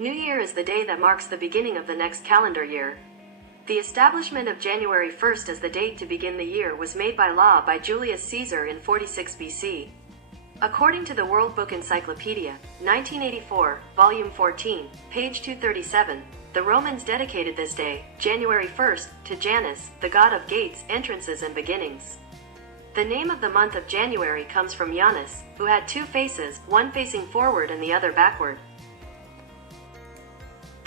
New Year is the day that marks the beginning of the next calendar year. The establishment of January 1st as the date to begin the year was made by law by Julius Caesar in 46 BC. According to the World Book Encyclopedia, 1984, Volume 14, page 237, the Romans dedicated this day, January 1st, to Janus, the god of gates, entrances and beginnings. The name of the month of January comes from Janus, who had two faces, one facing forward and the other backward.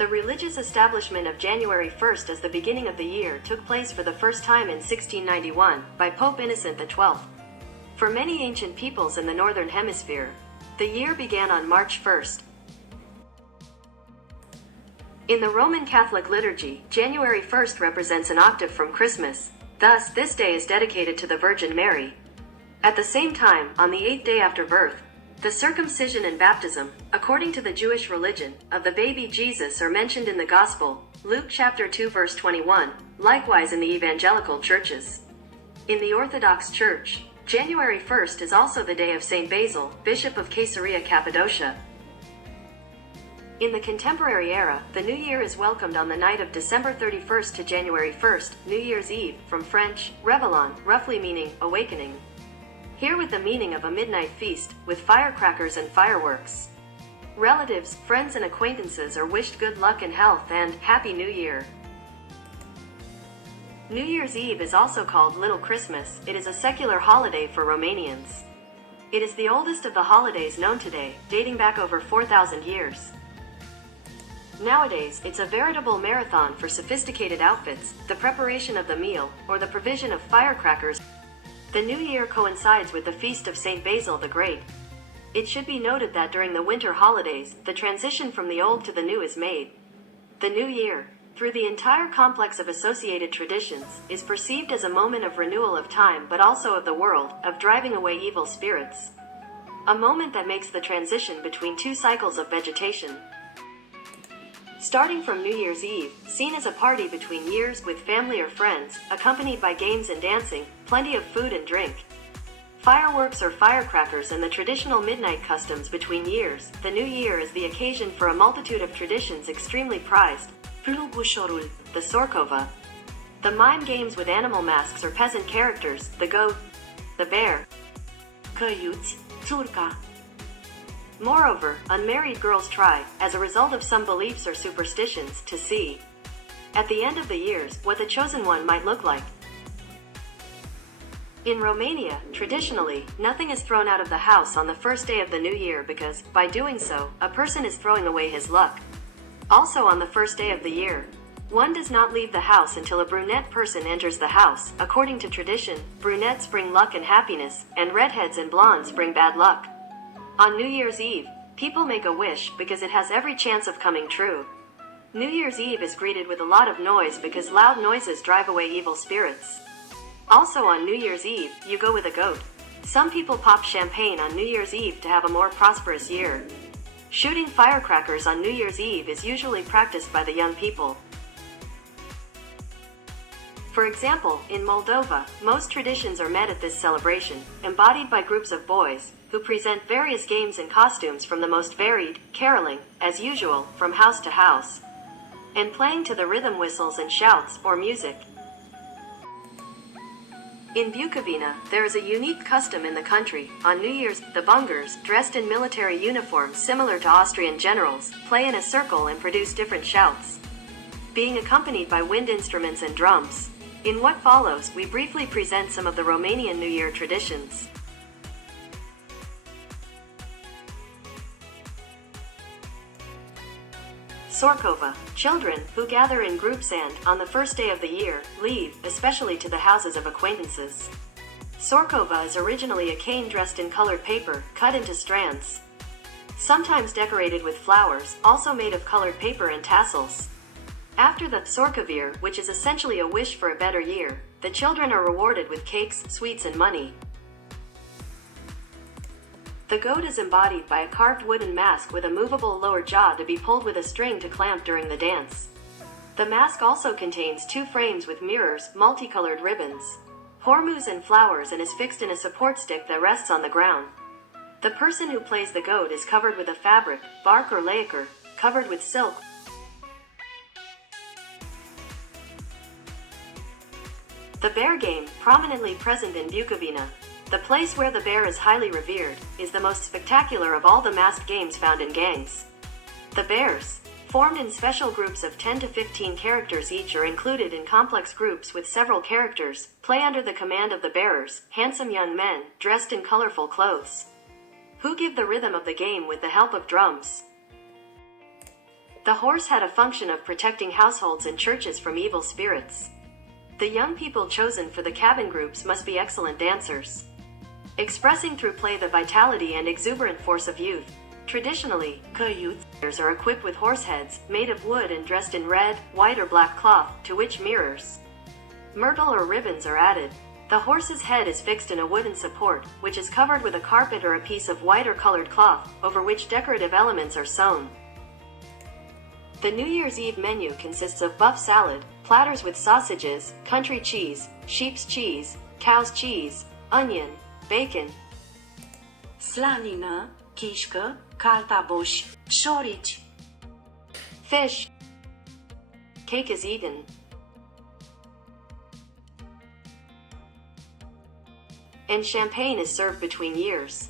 The religious establishment of January 1st as the beginning of the year took place for the first time in 1691 by Pope Innocent XII. For many ancient peoples in the Northern Hemisphere, the year began on March 1st. In the Roman Catholic liturgy, January 1st represents an octave from Christmas. Thus, this day is dedicated to the Virgin Mary. At the same time, on the 8th day after birth, the circumcision and baptism, according to the Jewish religion, of the baby Jesus are mentioned in the Gospel, Luke chapter 2 verse 21, likewise in the evangelical churches. In the Orthodox Church, January 1st is also the day of Saint Basil, Bishop of Caesarea Cappadocia. In the contemporary era, the New Year is welcomed on the night of December 31st to January 1st, New Year's Eve, from French, Réveillon, roughly meaning, awakening. Here with the meaning of a midnight feast, with firecrackers and fireworks. Relatives, friends and acquaintances are wished good luck and health and Happy New Year. New Year's Eve is also called Little Christmas. It is a secular holiday for Romanians. It is the oldest of the holidays known today, dating back over 4,000 years. Nowadays, it's a veritable marathon for sophisticated outfits, the preparation of the meal, or the provision of firecrackers. The New Year coincides with the feast of Saint Basil the Great. It should be noted that during the winter holidays, the transition from the old to the new is made. The New Year, through the entire complex of associated traditions, is perceived as a moment of renewal of time but also of the world, of driving away evil spirits. A moment that makes the transition between two cycles of vegetation. Starting from New Year's Eve, seen as a party between years with family or friends, accompanied by games and dancing, plenty of food and drink. Fireworks or firecrackers and the traditional midnight customs between years, the New Year is the occasion for a multitude of traditions extremely prized. The Sorkova. The mime games with animal masks or peasant characters, the goat, the bear. Moreover, unmarried girls try, as a result of some beliefs or superstitions, to see, at the end of the years, what the chosen one might look like. In Romania, traditionally, nothing is thrown out of the house on the first day of the new year because, by doing so, a person is throwing away his luck. Also on the first day of the year, one does not leave the house until a brunette person enters the house. According to tradition, brunettes bring luck and happiness, and redheads and blondes bring bad luck. On New Year's Eve, people make a wish because it has every chance of coming true. New Year's Eve is greeted with a lot of noise because loud noises drive away evil spirits. Also on New Year's Eve, you go with a goat. Some people pop champagne on New Year's Eve to have a more prosperous year. Shooting firecrackers on New Year's Eve is usually practiced by the young people. For example, in Moldova, most traditions are met at this celebration, embodied by groups of boys, who present various games and costumes from the most varied, caroling, as usual, from house to house, and playing to the rhythm whistles and shouts, or music. In Bukovina, there is a unique custom in the country. On New Year's, the bungers, dressed in military uniforms similar to Austrian generals, play in a circle and produce different shouts, being accompanied by wind instruments and drums. In what follows, we briefly present some of the Romanian New Year traditions. Sorkova. Children, who gather in groups and, on the first day of the year, leave, especially to the houses of acquaintances. Sorkova is originally a cane dressed in colored paper, cut into strands, sometimes decorated with flowers, also made of colored paper and tassels. After the Sorkovir, which is essentially a wish for a better year, the children are rewarded with cakes, sweets and money. The goat is embodied by a carved wooden mask with a movable lower jaw to be pulled with a string to clamp during the dance. The mask also contains two frames with mirrors, multicolored ribbons, hormuz and flowers and is fixed in a support stick that rests on the ground. The person who plays the goat is covered with a fabric, bark or laker, covered with silk. The bear game, prominently present in Bukovina, the place where the bear is highly revered, is the most spectacular of all the masked games found in gangs. The bears, formed in special groups of 10 to 15 characters each or included in complex groups with several characters, play under the command of the bearers, handsome young men, dressed in colorful clothes, who give the rhythm of the game with the help of drums. The horse had a function of protecting households and churches from evil spirits. The young people chosen for the cabin groups must be excellent dancers, expressing through play the vitality and exuberant force of youth. Traditionally, youths are equipped with horse heads, made of wood and dressed in red, white or black cloth, to which mirrors, myrtle or ribbons are added. The horse's head is fixed in a wooden support, which is covered with a carpet or a piece of white or colored cloth, over which decorative elements are sewn. The New Year's Eve menu consists of buff salad, platters with sausages, country cheese, sheep's cheese, cow's cheese, onion, bacon, slanină, chișcă, caltaboș, șorici. Fish. Cake is eaten. And champagne is served between years.